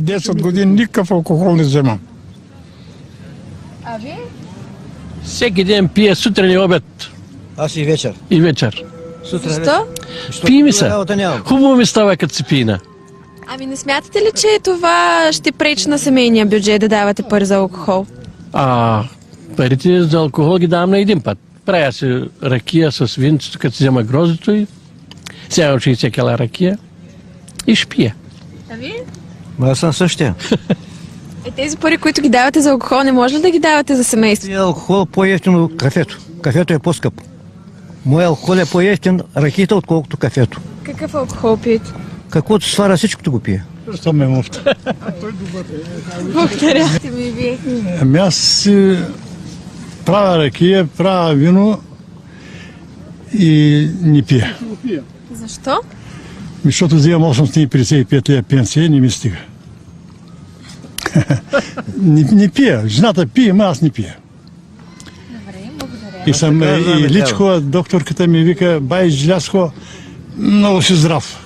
10 години никакъв алкохол не вземам. А вие? Всеки ден пие сутрин и обед. Аз и вечер. И вечер. Защо? Пи ми се. Работа нямам. Хубаво ми става, като се пина. Ами не смятате ли, че това ще пречи на семейния бюджет да давате пари за алкохол? Парите за алкохол ги давам на един път. Правя се ракия с винцето, като си взема грозето и 60 кила ракия и ще пия. А вие? Аз съм същия. Тези пари, които ги давате за алкохол, не може ли да ги давате за семейство? И алкохол по-ефтино кафето. Кафето е по-скъпо. Моя алкохол е по-ефтин ракията, отколкото кафето. Какъв алкохол пиете? Каквото свара, всичкото го пие. Що ме муфта? Благодаря. Ми вие. Ами аз си правя ракия, правя вино и не пия. Защо? Защото взимам 855 лева пенсия и не ми стига. не пия. Жената пие, но аз не пия. Добре, благодаря. И съм и Личко, докторката ми вика, бай Желязко, много си здрав.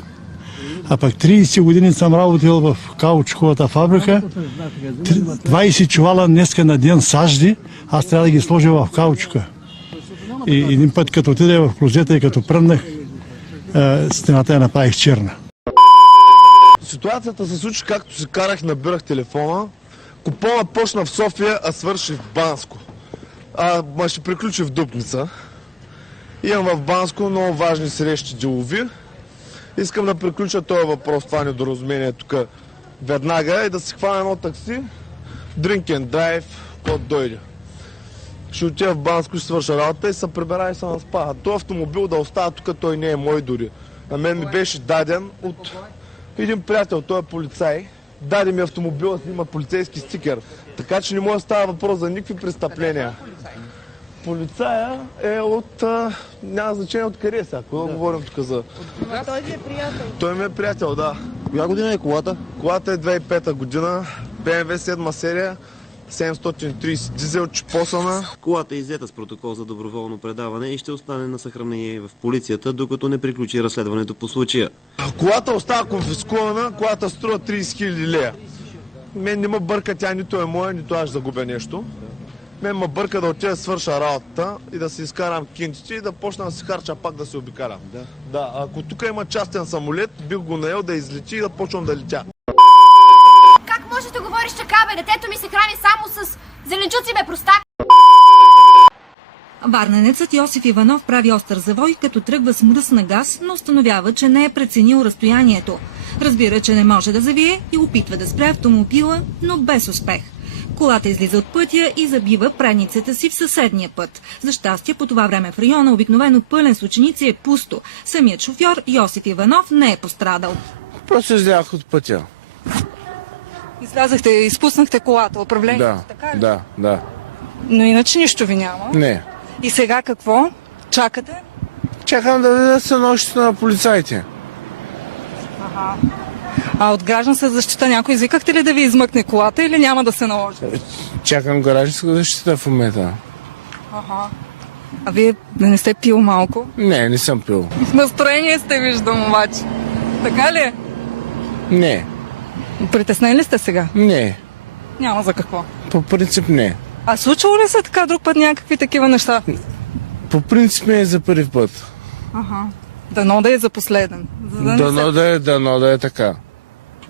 А пък 30 години съм работил в каучковата фабрика. 20 чувала днеска на ден сажди, аз трябва да ги сложа в каучука. И един път, като отиде в клозета и като пръднах, стената я направих черна. Ситуацията се случи както се карах, набирах телефона. Купонът почна в София, а свърши в Банско. Ма ще приключи в Дупница. Имам в Банско много важни срещи делови. Искам да приключа този въпрос, това недоразумение тук веднага и да си хвана едно такси, drink and drive, код дойде. Ще отида в Банско, ще свърша работа и се прибера и се наспа. А този автомобил да остава тук, той не е мой дори. На мен ми беше даден от един приятел, той е полицай. Даде ми автомобила, снима полицейски стикер. Така че не може да става въпрос за никакви престъпления. Полицая е от... няма значение от къде сега, кога говорим тук за... Той ви е приятел. Той ми е приятел, да. Коя година е колата? Колата е 2005 година, BMW 7 серия, 730 дизел, чипосана. Колата е иззета с протокол за доброволно предаване и ще остане на съхранение в полицията, докато не приключи разследването по случая. Колата остава конфискувана, колата струва 30 000 лея. Мен не ме бърка, тя нито е моя, нито аз загубя нещо. Мен ме бърка да отида да свърша работата и да си изкарам кинтите и да почна да си харча, пак да се обикалям. Да, ако тук има частен самолет, бих го наел да излети и да почвам да летя. Как можеш да говориш така, бе? Детето ми се храни само с зеленчуци, бе, простак! Варненецът Йосиф Иванов прави остър завой, като тръгва с мръсна газ, но установява, че не е преценил разстоянието. Разбира, че не може да завие и опитва да спре автомобила, но без успех. Колата излиза от пътя и забива предницата си в съседния път. За щастие, по това време в района, обикновено пълен с ученици, е пусто. Самият шофьор Йосиф Иванов не е пострадал. Просто излязах от пътя. Излязахте и изпуснахте колата, управлението? Да, така ли? да. Но иначе нищо ви няма. Не. И сега какво? Чакате? Чакам да видя становището на полицаите. А от гражданска защита някой извикахте ли да ви измъкне колата или няма да се наложи? Чакам гражданска защита в момента. А вие да не сте пил малко? Не съм пил. В настроение сте, виждам обаче. Така ли е? Не. Притеснени ли сте сега? Не. Няма за какво. По принцип не. А случвало ли се така друг път някакви такива неща? По принцип не е за първи път. Дано да е за последен. За да не се... Дано да е така.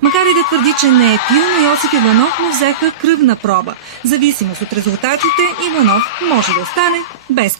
Макар и да твърди, че не е пил, но Йосиф Иванов му взеха кръвна проба. В зависимост от резултатите, Иванов може да остане без